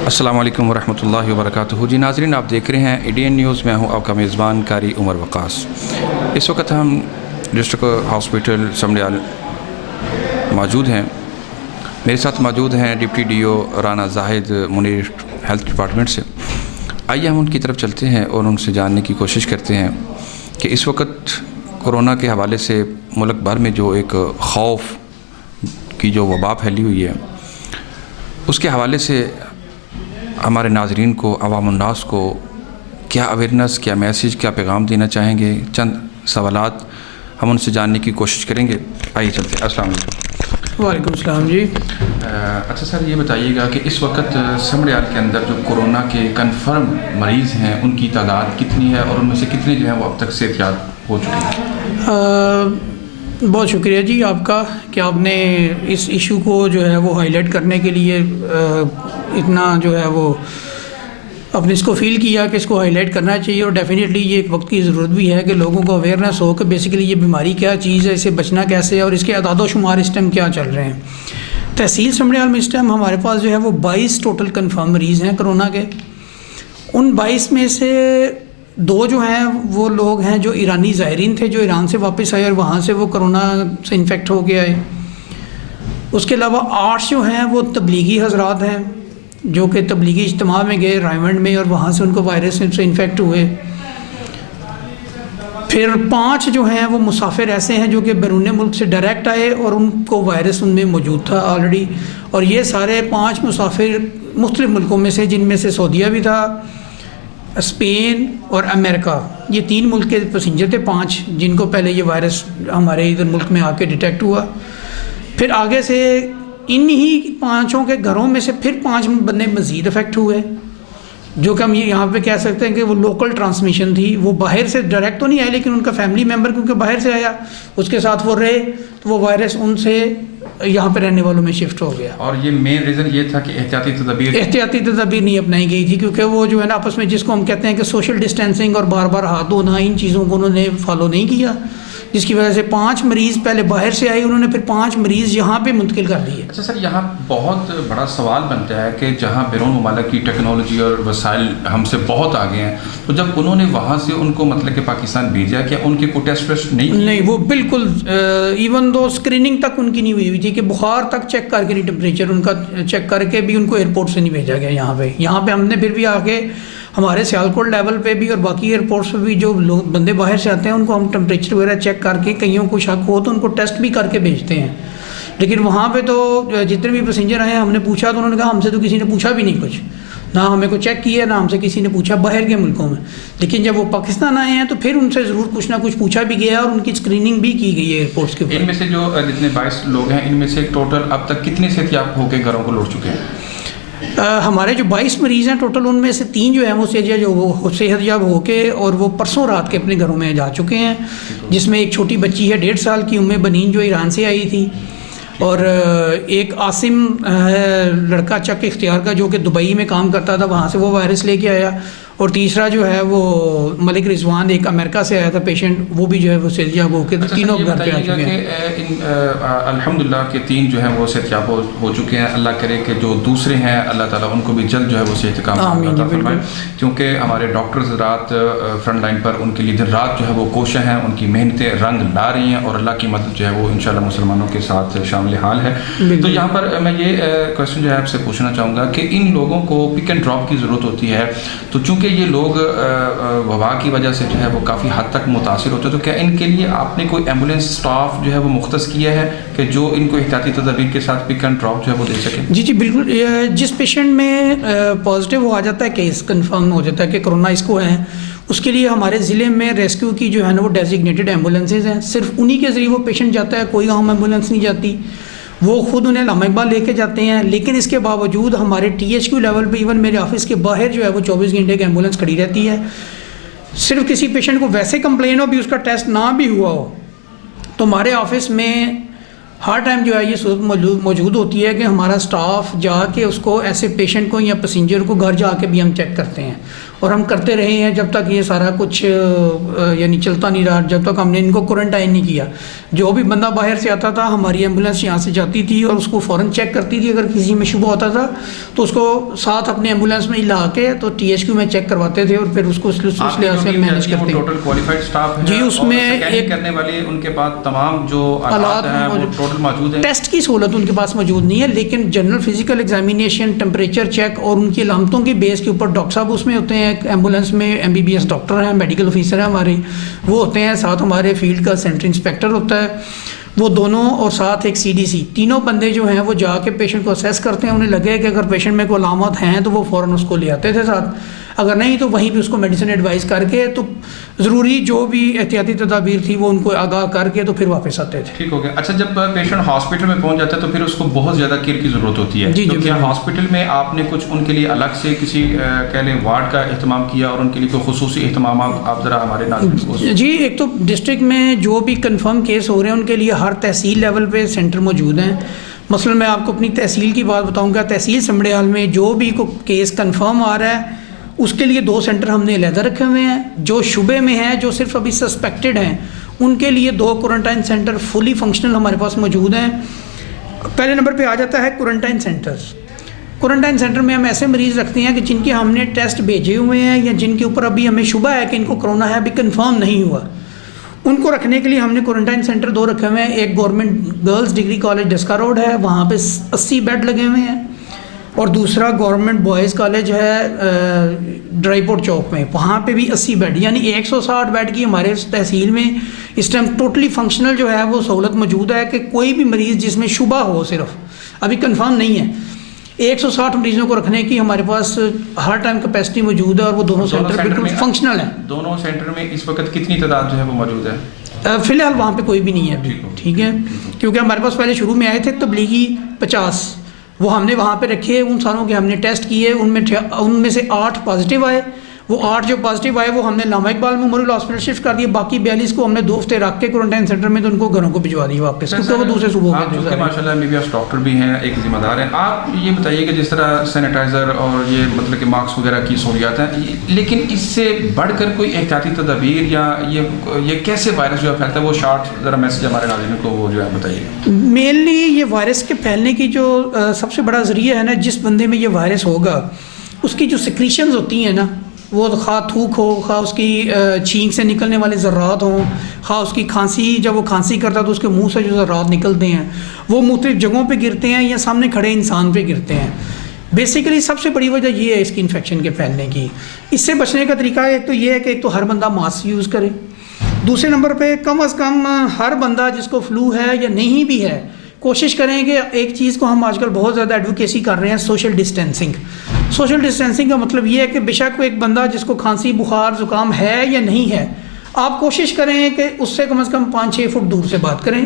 السلام علیکم ورحمۃ اللہ وبرکاتہ. جی ناظرین، آپ دیکھ رہے ہیں ADN نیوز. میں ہوں آپ کا میزبان قاری عمر وقاص. اس وقت ہم ڈسٹرکٹ ہاسپٹل سمڑیال موجود ہیں. میرے ساتھ موجود ہیں deputy DO Rana Zahid Munir health department سے. آئیے ہم ان کی طرف چلتے ہیں اور ان سے جاننے کی کوشش کرتے ہیں کہ اس وقت کورونا کے حوالے سے ملک بھر میں جو ایک خوف کی جو وبا پھیلی ہوئی ہے، اس کے حوالے سے ہمارے ناظرین کو، عوام الناس کو کیا اویئرنیس، کیا میسیج، کیا پیغام دینا چاہیں گے. چند سوالات ہم ان سے جاننے کی کوشش کریں گے. آئیے چلتے ہیں. السلام علیکم. وعلیکم السلام. جی اچھا سر، یہ بتائیے گا کہ اس وقت سمڑیال کے اندر جو کورونا کے کنفرم مریض ہیں ان کی تعداد کتنی ہے اور ان میں سے کتنے جو ہیں وہ اب تک صحت یاب ہو چکے ہیں؟ بہت شکریہ جی آپ کا کہ آپ نے اس ایشو کو جو ہے وہ ہائی لائٹ کرنے کے لیے اتنا جو ہے وہ آپ نے اس کو فیل کیا کہ اس کو ہائی لائٹ کرنا چاہیے. اور ڈیفینیٹلی یہ ایک وقت کی ضرورت بھی ہے کہ لوگوں کو اویئرنیس ہو کہ بیسیکلی یہ بیماری کیا چیز ہے، اس سے بچنا کیسے ہے اور اس کے اعداد و شمار اس ٹائم کیا چل رہے ہیں. تحصیل سمڑیال میں اس ٹائم ہمارے پاس جو ہے وہ 22 ٹوٹل کنفرم مریض ہیں کورونا کے. ان 22 میں سے 2 جو ہیں وہ لوگ ہیں جو ایرانی زائرین تھے، جو ایران سے واپس آئے اور وہاں سے وہ کرونا سے انفیکٹ ہو کے آئے. اس کے علاوہ 8 جو ہیں وہ تبلیغی حضرات ہیں جو کہ تبلیغی اجتماع میں گئے رائمنڈ میں اور وہاں سے ان کو وائرس سے انفیکٹ ہوئے. پھر 5 جو ہیں وہ مسافر ایسے ہیں جو کہ بیرون ملک سے ڈائریکٹ آئے اور ان کو وائرس ان میں موجود تھا آلریڈی. اور یہ سارے 5 مسافر مختلف ملکوں میں سے، جن میں سے سعودیہ بھی تھا، اسپین اور امریکہ، یہ 3 ملک کے پیسنجر تھے 5 جن کو پہلے یہ وائرس ہمارے ادھر ملک میں آ کے ڈیٹیکٹ ہوا. پھر آگے سے انہی 5 کے گھروں میں سے پھر 5 بندے مزید افیکٹ ہوئے، جو کہ ہم یہاں پہ کہہ سکتے ہیں کہ وہ لوکل ٹرانسمیشن تھی. وہ باہر سے ڈائریکٹ تو نہیں آئے لیکن ان کا فیملی ممبر کیونکہ باہر سے آیا، اس کے ساتھ وہ رہے تو وہ وائرس ان سے یہاں پہ رہنے والوں میں شفٹ ہو گیا. اور یہ مین ریزن یہ تھا کہ احتیاطی تدابیر نہیں اپنائی گئی تھی، کیونکہ وہ جو ہے نا آپس میں جس کو ہم کہتے ہیں کہ سوشل ڈسٹینسنگ اور بار بار ہاتھ دھونا، ان چیزوں کو انہوں نے فالو نہیں کیا، جس کی وجہ سے 5 مریض پہلے باہر سے آئے، انہوں نے پھر 5 مریض یہاں پہ منتقل کر دیے. اچھا سر، یہاں بہت بڑا سوال بنتا ہے کہ جہاں بیرون ممالک کی ٹیکنالوجی اور وسائل ہم سے بہت آگے ہیں، تو جب انہوں نے وہاں سے ان کو مطلب کہ پاکستان بھیجا، کیا ان کے کوئی ٹیسٹ ویسٹ نہیں؟ وہ بالکل ایون دو اسکریننگ تک ان کی نہیں ہوئی تھی کہ بخار تک چیک کر کے نہیں، ٹیمپریچر ان کا چیک کر کے بھی ان کو ایئرپورٹ سے نہیں بھیجا گیا. یہاں پہ ہم نے پھر بھی آگے ہمارے سیالکوٹ لیول پہ بھی اور باقی ایئرپورٹس پہ بھی جو لوگ بندے باہر سے آتے ہیں ان کو ہم ٹمپریچر وغیرہ چیک کر کے، کئیوں کو شک ہو تو ان کو ٹیسٹ بھی کر کے بھیجتے ہیں. لیکن وہاں پہ تو جتنے بھی پیسنجر آئے ہم نے پوچھا تو انہوں نے کہا ہم سے تو کسی نے پوچھا بھی نہیں، کچھ نہ ہمیں کو چیک کیا نہ ہم سے کسی نے پوچھا باہر کے ملکوں میں. لیکن جب وہ پاکستان آئے ہیں تو پھر ان سے ضرور کچھ نہ کچھ پوچھا بھی گیا اور ان کی اسکریننگ بھی کی گئی ہے ایئرپورٹس کے اوپر. ان میں سے جو جتنے 22 لوگ ہیں، ان میں سے ٹوٹل اب تک کتنے صحت یاب ہو کے گھروں کو لوٹ چکے ہیں؟ ہمارے جو 22 مریض ہیں ٹوٹل، ان میں سے 3 جو ہیں وہ صحت یاب ہو کے اور وہ پرسوں رات کے اپنے گھروں میں جا چکے ہیں، جس میں ایک چھوٹی بچی ہے 1.5 سال کی بنین جو ایران سے آئی تھی، اور ایک عاصم لڑکا چک اختیار کا جو کہ دبئی میں کام کرتا تھا، وہاں سے وہ وائرس لے کے آیا. اور تیسرا جو ہے وہ ملک رضوان ایک امریکہ سے آیا تھا پیشنٹ، وہ بھی جو ہے وہ صحت یاب ہو کے تینوں گھر پہ آ چکے ہیں. الحمدللہ کہ 3 جو ہیں وہ صحت یاب ہو چکے ہیں. اللہ کرے کہ جو دوسرے ہیں اللہ تعالیٰ ان کو بھی جلد جو ہے وہ صحت کام عطا فرمائے، کیونکہ ہمارے ڈاکٹرز رات فرنٹ لائن پر ان کے لیے دن رات جو ہے وہ کوشاں ہیں، ان کی محنتیں رنگ لا رہی ہیں اور اللہ کی مدد جو ہے وہ انشاءاللہ مسلمانوں کے ساتھ شامل حال ہے. تو یہاں پر میں یہ کویسچن جو ہے آپ سے پوچھنا چاہوں گا کہ ان لوگوں کو پک اینڈ ڈراپ کی ضرورت ہوتی ہے، تو چونکہ یہ لوگ وبا کی وجہ سے جو ہے وہ کافی حد تک متاثر ہوتے ہیں، تو کیا ان کے لیے آپ نے کوئی ایمبولینس سٹاف جو ہے وہ مختص کیا ہے کہ جو ان کو احتیاطی تدابیر کے ساتھ پک اینڈ ڈراپ جو ہے وہ دے سکیں؟ جی بالکل. جس پیشنٹ میں پازیٹیو ہو جاتا ہے، کیس کنفرم ہو جاتا ہے کہ کرونا اس کو ہے، اس کے لیے ہمارے ضلع میں ریسکیو کی جو ہے نا وہ ڈیزگنیٹڈ ایمبولینسز ہیں. صرف انہی کے ذریعے وہ پیشنٹ جاتا ہے، کوئی عام ایمبولینس نہیں جاتی، وہ خود انہیں علامہ اقبال لے کے جاتے ہیں. لیکن اس کے باوجود ہمارے THQ لیول پہ ایون میرے آفس کے باہر جو ہے وہ 24 گھنٹے کی ایمبولینس کھڑی رہتی ہے. صرف کسی پیشنٹ کو ویسے کمپلین ہو بھی، اس کا ٹیسٹ نہ بھی ہوا ہو، تو ہمارے آفس میں ہر ٹائم جو ہے یہ صورت موجود ہوتی ہے کہ ہمارا سٹاف جا کے اس کو ایسے پیشنٹ کو یا پیسنجر کو گھر جا کے بھی ہم چیک کرتے ہیں. اور ہم کرتے رہے ہیں جب تک یہ سارا کچھ یعنی چلتا نہیں رہا، جب تک ہم نے ان کو کوارنٹائن نہیں کیا. جو بھی بندہ باہر سے آتا تھا ہماری ایمبولینس یہاں سے جاتی تھی اور اس کو فوراً چیک کرتی تھی. اگر کسی میں شبہ ہوتا تھا تو اس کو ساتھ اپنے ایمبولینس میں لا کے تو THQ میں چیک کرواتے تھے اور پھر اس کو اس لحاظ سے مینیج کرتے ہیں. ٹوٹل کوالیفائڈ سٹاف ہے جی، اس میں ایک کرنے والے ان کے پاس تمام جو آلات ہیں وہ ٹوٹل موجود ہیں. ٹیسٹ کی سہولت ان کے پاس موجود نہیں ہے، لیکن general physical examination, temperature check اور ان کی علامتوں کی بیس کے اوپر ڈاکٹر صاحب اس میں ہوتے ہیں. ایمبولینس میں MBBS ڈاکٹر ہیں، میڈیکل آفیسر ہیں ہمارے، وہ ہوتے ہیں. ساتھ ہمارے فیلڈ کا سینٹر انسپیکٹر ہوتا ہے، وہ دونوں، اور ساتھ ایک CDC. تینوں بندے جو ہیں وہ جا کے پیشنٹ کو اسیس کرتے ہیں. انہیں لگے کہ اگر پیشنٹ میں کوئی علامات ہیں تو وہ فوراً اس کو لے آتے تھے ساتھ، اگر نہیں تو وہیں پہ اس کو میڈیسن ایڈوائز کر کے تو ضروری جو بھی احتیاطی تدابیر تھی وہ ان کو آگاہ کر کے تو پھر واپس آتے تھے. ٹھیک ہو گیا. اچھا، جب پیشنٹ ہاسپٹل میں پہنچ جاتا ہے تو پھر اس کو بہت زیادہ کیئر کی ضرورت ہوتی ہے. جی کیا ہاسپٹل میں آپ نے کچھ ان کے لیے الگ سے کسی کہہ لیں وارڈ کا اہتمام کیا اور ان کے لیے کوئی خصوصی اہتمامات آپ ذرا ہمارے ناظرین کو؟ جی، ایک تو ڈسٹرکٹ میں جو بھی کنفرم کیس ہو رہے ہیں ان کے لیے ہر تحصیل لیول پہ سینٹر موجود ہیں. مثلا میں آپ کو اپنی تحصیل کی بات بتاؤں گا. تحصیل سمڑیال میں جو بھی کو کیس کنفرم آ رہا ہے اس کے لیے 2 سینٹر ہم نے علیحدہ رکھے ہوئے ہیں. جو شبے میں ہیں، جو صرف ابھی سسپیکٹڈ ہیں، ان کے لیے 2 کوارنٹائن سینٹر فلی فنکشنل ہمارے پاس موجود ہیں. پہلے نمبر پہ آ جاتا ہے کوارنٹائن سینٹرز. کوارنٹائن سینٹر میں ہم ایسے مریض رکھتے ہیں کہ جن کے ہم نے ٹیسٹ بھیجے ہوئے ہیں یا جن کے اوپر ابھی ہمیں شبہ ہے کہ ان کو کرونا ہے، ابھی کنفرم نہیں ہوا. ان کو رکھنے کے لیے ہم نے کوارنٹائن سینٹر 2 رکھے ہوئے ہیں. ایک government girls degree college Daska road ہے، وہاں پہ 80 بیڈ لگے ہوئے ہیں. اور دوسرا گورنمنٹ بوائز کالج ہے ڈرائی پورٹ چوک میں، وہاں پہ بھی 80 بیڈ، یعنی 160 بیڈ کی ہمارے تحصیل میں اس ٹائم ٹوٹلی فنکشنل جو ہے وہ سہولت موجود ہے کہ کوئی بھی مریض جس میں شبہ ہو، صرف ابھی کنفرم نہیں ہے، 160 مریضوں کو رکھنے کی ہمارے پاس ہر ٹائم کیپیسٹی موجود ہے. اور وہ دونوں سینٹر بالکل فنکشنل ہیں. دونوں سینٹر میں اس وقت کتنی تعداد جو ہے وہ موجود ہے؟ فی الحال وہاں پہ کوئی بھی نہیں ہے ابھی. ٹھیک ہے، کیونکہ ہمارے پاس پہلے شروع میں آئے تھے تبلیغی 50، وہ ہم نے وہاں پہ رکھے. ان ساروں کے ہم نے ٹیسٹ کیے، ان میں سے 8 پازیٹیو آئے. وہ 8 جو پازیٹیو آئے وہ ہم نے علامہ اقبال میموریل ہاسپٹل شفٹ کر دیے. باقی 42 کو ہم نے 2 ہفتے رکھ کے کوارنٹائن سینٹر میں تو ان کو گھروں کو بھجوا دیے واپس، کیونکہ وہ دوسرے صوبوں کے تھے. ماشاء اللہ MBBS ڈاکٹر بھی ہیں، ایک ذمہ دار ہیں. آپ یہ بتائیے کہ جس طرح سینیٹائزر اور یہ مطلب کہ ماسک وغیرہ کی سہولیات ہیں، لیکن اس سے بڑھ کر کوئی احتیاطی تدابیر یا یہ کیسے وائرس جو ہے پھیلتا ہے، وہ شارٹ ذرا میسج ہمارے ناظرین کو وہ جو ہے بتائیے. مینلی یہ وائرس کے پھیلنے کی جو سب سے بڑا ذریعہ ہے نا، جس بندے میں یہ وائرس ہوگا اس کی جو سیکریشنز ہوتی ہیں نا، وہ خواہ تھوک ہو، خواہ اس کی چھینک سے نکلنے والے ذرات ہوں، خواہ اس کی کھانسی، جب وہ کھانسی کرتا ہے تو اس کے منہ سے جو ذرات نکلتے ہیں وہ مختلف جگہوں پہ گرتے ہیں یا سامنے کھڑے انسان پہ گرتے ہیں. بیسیکلی سب سے بڑی وجہ یہ ہے اس کی انفیکشن کے پھیلنے کی. اس سے بچنے کا طریقہ ایک تو یہ ہے کہ ایک تو ہر بندہ ماسک یوز کرے. دوسرے نمبر پہ کم از کم ہر بندہ جس کو فلو ہے یا نہیں بھی ہے، کوشش کریں کہ ایک چیز کو ہم آج کل بہت زیادہ ایڈوکیسی کر رہے ہیں، سوشل ڈسٹینسنگ. سوشل ڈسٹینسنگ کا مطلب یہ ہے کہ بے شک ایک بندہ جس کو کھانسی بخار زکام ہے یا نہیں ہے، آپ کوشش کریں کہ اس سے کم از کم 5-6 فٹ دور سے بات کریں،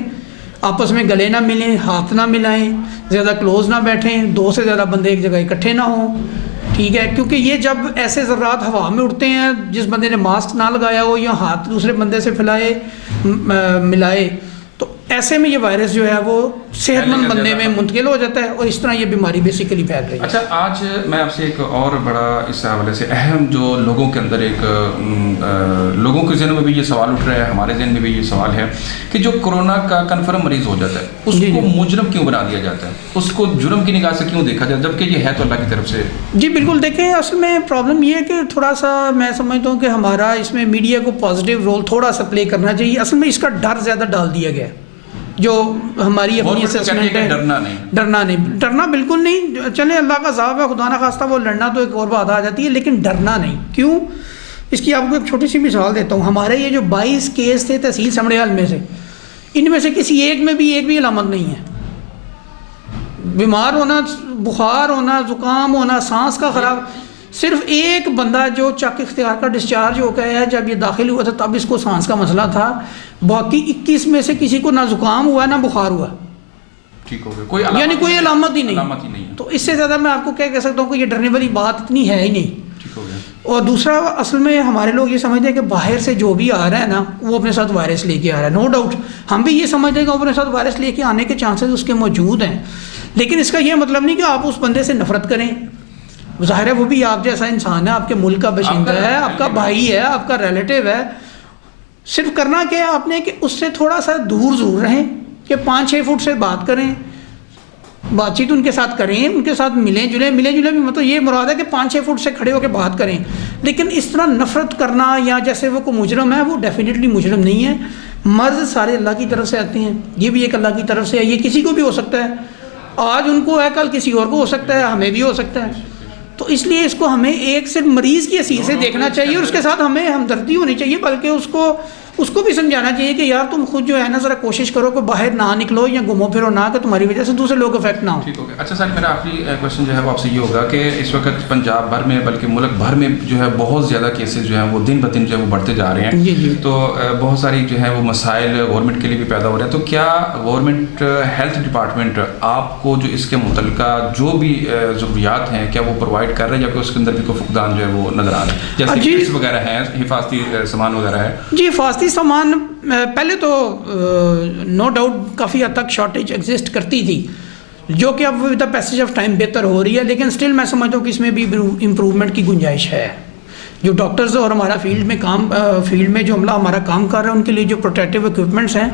آپس میں گلے نہ ملیں، ہاتھ نہ ملائیں، زیادہ کلوز نہ بیٹھیں، 2 سے زیادہ بندے ایک جگہ اکٹھے نہ ہوں. ٹھیک ہے، کیونکہ یہ جب ایسے ذرات ہوا میں اڑتے ہیں، جس بندے نے ماسک نہ لگایا ہو یا ہاتھ دوسرے بندے سے ملائے، تو ایسے میں یہ وائرس جو ہے وہ صحت مند بندے میں منتقل ہو جاتا ہے اور اس طرح یہ بیماری بیسیکلی پھیل رہی ہے. اچھا، آج میں آپ سے ایک اور بڑا اس حوالے سے اہم جو لوگوں کے اندر ایک لوگوں کے ذہن میں بھی یہ سوال اٹھ رہا ہے، ہمارے ذہن میں بھی یہ سوال ہے کہ جو کورونا کا کنفرم مریض ہو جاتا ہے اس کو مجرم کیوں بنا دیا جاتا ہے، اس کو جرم کی نگاہ سے کیوں دیکھا جاتا ہے، جبکہ یہ ہے تو اللہ کی طرف سے. جی بالکل. دیکھیں، اصل میں پرابلم یہ ہے کہ تھوڑا سا میں سمجھتا ہوں کہ ہمارا اس میں میڈیا کو پازیٹیو رول تھوڑا سا پلے کرنا چاہیے. اصل میں اس کا ڈر زیادہ ڈال دیا گیا ہے، جو ہماری اپنی اسیسمنٹ ہے. ڈرنا بالکل نہیں. چلیں اللہ کا عذاب ہے، خدا نہ خواستہ وہ لڑنا تو ایک اور بات آ جاتی ہے، لیکن ڈرنا نہیں. کیوں؟ اس کی آپ کو ایک چھوٹی سی مثال دیتا ہوں. ہمارے یہ جو 22 کیس تھے تحصیل سمڑیال میں سے، ان میں سے کسی ایک میں بھی ایک بھی علامت نہیں ہے. بیمار ہونا، بخار ہونا، زکام ہونا، سانس کا خراب، صرف ایک بندہ جو چک اختیار کا ڈسچارج ہو گیا ہے، جب یہ داخل ہوا تھا تب اس کو سانس کا مسئلہ تھا. باقی 21 میں سے کسی کو نہ زکام ہوا نہ بخار ہوا. ٹھیک ہو گیا، یعنی کوئی علامت ہی نہیں. تو اس سے زیادہ میں آپ کو کیا کہہ سکتا ہوں کہ یہ ڈرنے والی بات اتنی ہے ہی نہیں. اور دوسرا، اصل میں ہمارے لوگ یہ سمجھتے ہیں کہ باہر سے جو بھی آ رہا ہے نا وہ اپنے ساتھ وائرس لے کے آ رہا ہے. نو ڈاؤٹ ہم بھی یہ سمجھتے ہیں کہ اپنے ساتھ وائرس لے کے آنے کے چانسز اس کے موجود ہیں، لیکن اس کا یہ مطلب نہیں کہ آپ اس بندے سے نفرت کریں، ظاہر ہے وہ بھی آپ جیسا انسان ہے, آپ کے ملک کا باشندہ ہے, آپ کا بھائی ہے, آپ کا ریلیٹیو ہے. صرف کرنا کیا ہے آپ نے کہ اس سے تھوڑا سا دور ضرور رہیں, کہ 5-6 فٹ سے بات کریں, بات چیت ان کے ساتھ کریں, ان کے ساتھ ملیں جلیں بھی مطلب یہ مراد ہے کہ 5-6 فٹ سے کھڑے ہو کے بات کریں. لیکن اس طرح نفرت کرنا یا جیسے وہ کوئی مجرم ہے, وہ ڈیفینیٹلی مجرم نہیں ہے. مرض سارے اللہ کی طرف سے آتے ہیں, یہ بھی ایک اللہ کی طرف سے ہے, یہ کسی کو بھی ہو سکتا ہے, آج ان کو ہے کل کسی اور کو ہو سکتا ہے, ہمیں بھی ہو سکتا ہے. تو اس لیے اس کو ہمیں ایک صرف مریض کی حیثیت سے دیکھنا چاہیے, اور اس کے ساتھ ہمیں ہمدردی ہونی چاہیے, بلکہ اس کو بھی سمجھانا چاہیے کہ یار تم خود جو ہے نا ذرا کوشش کرو کہ باہر نہ نکلو یا گھومو پھرو نہ, کہ تمہاری وجہ سے دوسرے لوگ افیکٹ نہ ہو. ٹھیک ہو گیا. اچھا سر, میرا آخری کوشچن جو ہے وہ آپ سے یہ ہوگا کہ اس وقت پنجاب بھر میں بلکہ ملک بھر میں جو ہے بہت زیادہ کیسز جو ہیں وہ دن بدن جو ہے وہ بڑھتے جا رہے ہیں. جی. تو بہت ساری جو ہے وہ مسائل گورنمنٹ کے لیے بھی پیدا ہو رہے ہیں. تو کیا گورنمنٹ ہیلتھ ڈپارٹمنٹ آپ کو جو اس کے متعلقہ جو بھی ضروریات ہیں کیا وہ پرووائڈ کر رہے ہیں, یا کہ اس کے اندر بھی کوئی فقدان جو ہے وہ نظر آ رہا ہے, جیسے کٹس وغیرہ ہیں, حفاظتی سامان وغیرہ ہے؟ جی, حفاظتی سامان پہلے تو نو ڈاؤٹ کافی حد تک شارٹیج ایگزسٹ کرتی تھی, جو کہ اب with the passage of time بہتر ہو رہی ہے, لیکن اسٹل میں سمجھتا ہوں کہ اس میں بھی امپروومنٹ کی گنجائش ہے. جو ڈاکٹرز اور ہمارا فیلڈ میں جو عملہ ہمارا کام کر رہا ہے, ان کے لیے جو پروٹیکٹیو اکوپمنٹس ہیں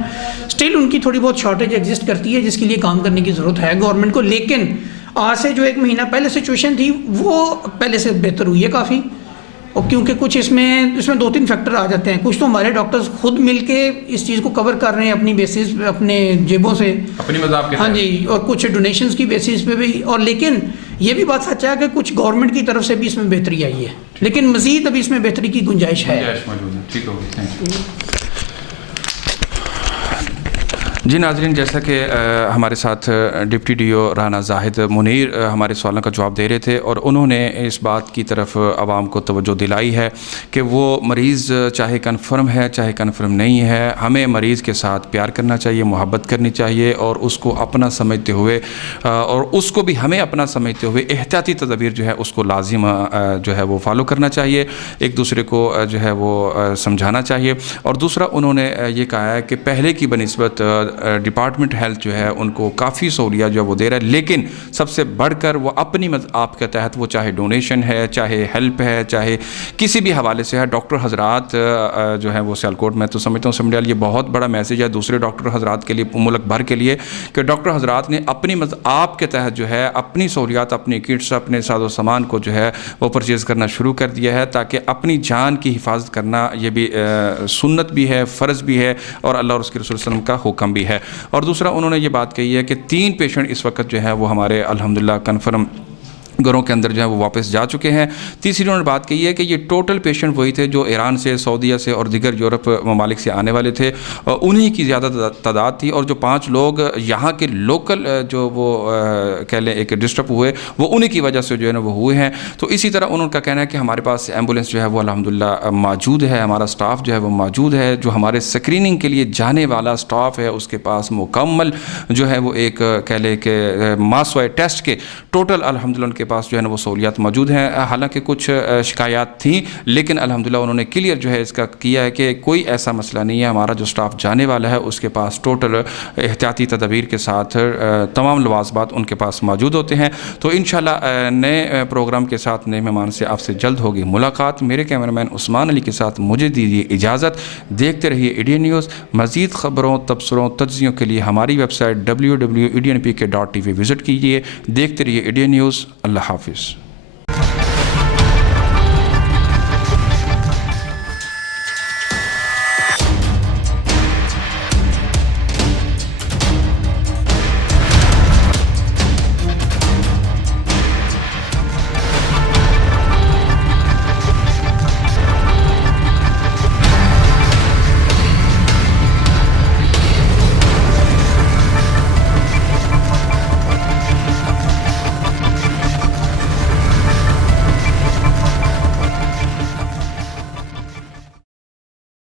اسٹل ان کی تھوڑی بہت شارٹیج ایگزسٹ کرتی ہے, جس کے لیے کام کرنے کی ضرورت ہے گورنمنٹ کو. لیکن آج سے جو 1 مہینہ پہلے سچویشن تھی وہ پہلے سے بہتر ہوئی ہے کافی, اور کیونکہ کچھ اس میں 2-3 فیکٹر آ جاتے ہیں. کچھ تو ہمارے ڈاکٹرز خود مل کے اس چیز کو کور کر رہے ہیں اپنی بیسس, اپنے جیبوں سے, اپنی مذاق کے, ہاں جی, اور کچھ ڈونیشنز کی بیسس پہ بھی. اور لیکن یہ بھی بات سچ ہے کہ کچھ گورنمنٹ کی طرف سے بھی اس میں بہتری آئی ہے, لیکن مزید ابھی اس میں بہتری کی گنجائش ہے. ٹھیک ہو گیا, تھینک یو. جی ناظرین, جیسا کہ ہمارے ساتھ ڈپٹی ڈی او رانا زاہد منیر ہمارے سوالوں کا جواب دے رہے تھے, اور انہوں نے اس بات کی طرف عوام کو توجہ دلائی ہے کہ وہ مریض چاہے کنفرم ہے چاہے کنفرم نہیں ہے, ہمیں مریض کے ساتھ پیار کرنا چاہیے, محبت کرنی چاہیے, اور اس کو اپنا سمجھتے ہوئے اور اس کو بھی ہمیں اپنا سمجھتے ہوئے احتیاطی تدابیر جو ہے اس کو لازم جو ہے وہ فالو کرنا چاہیے, ایک دوسرے کو جو ہے وہ سمجھانا چاہیے. اور دوسرا انہوں نے یہ کہا ہے کہ پہلے کی بنسبت ڈپارٹمنٹ ہیلتھ جو ہے ان کو کافی سہولیات جو وہ دے رہا ہے, لیکن سب سے بڑھ کر وہ اپنی آپ کے تحت, وہ چاہے ڈونیشن ہے, چاہے ہیلپ ہے, چاہے کسی بھی حوالے سے ہے, ڈاکٹر حضرات جو ہے وہ سیالکوٹ, میں تو سمجھتا ہوں سمڈیال یہ بہت بڑا میسیج ہے دوسرے ڈاکٹر حضرات کے لیے, ملک بھر کے لیے, کہ ڈاکٹر حضرات نے اپنی آپ کے تحت جو ہے اپنی سہولیات, اپنی کٹس, اپنے ساز و سامان کو جو ہے وہ پرچیز کرنا شروع کر دیا ہے, تاکہ اپنی جان کی حفاظت کرنا یہ بھی سنت بھی ہے, فرض بھی ہے, اور اللہ اور اس کے رسول صلی اللہ علیہ وسلم کا حکم بھی ہے. اور دوسرا انہوں نے یہ بات کہی ہے کہ 3 پیشنٹ اس وقت جو ہے وہ ہمارے الحمدللہ کنفرم گھروں کے اندر جو ہے وہ واپس جا چکے ہیں. تیسری انہوں نے بات کہی ہے کہ یہ ٹوٹل پیشنٹ وہی تھے جو ایران سے, سعودیہ سے اور دیگر یورپ ممالک سے آنے والے تھے, انہی کی زیادہ تعداد تھی, اور جو 5 لوگ یہاں کے لوکل جو وہ کہہ لیں ایک ڈسٹرب ہوئے, وہ انہی کی وجہ سے جو ہے نا وہ ہوئے ہیں. تو اسی طرح انہوں کا کہنا ہے کہ ہمارے پاس ایمبولینس جو ہے وہ الحمدللہ موجود ہے, ہمارا سٹاف جو ہے وہ موجود ہے, جو ہمارے سکریننگ کے لیے جانے والا سٹاف ہے اس کے پاس مکمل جو ہے وہ ایک کہہ لیں کہ ماسوائے ٹیسٹ کے ٹوٹل الحمدللہ ان کے پاس جو ہے نا وہ سہولیات موجود ہیں. حالانکہ کچھ شکایات تھیں, لیکن الحمدللہ انہوں نے کلیئر جو ہے اس کا کیا ہے کہ کوئی ایسا مسئلہ نہیں ہے, ہمارا جو سٹاف جانے والا ہے اس کے پاس ٹوٹل احتیاطی تدابیر کے ساتھ تمام لوازمات ان کے پاس موجود ہوتے ہیں. تو انشاءاللہ نئے پروگرام کے ساتھ, نئے مہمان سے آپ سے جلد ہوگی ملاقات. میرے کیمرہ مین عثمان علی کے ساتھ مجھے دیجیے اجازت. دیکھتے رہیے ایڈین نیوز. مزید خبروں, تبصروں, تجزیوں کے لیے ہماری ویب سائٹ www.ednpk.tv وزٹ کیجیے. دیکھتے رہیے ایڈین نیوز. اللہ حافظ.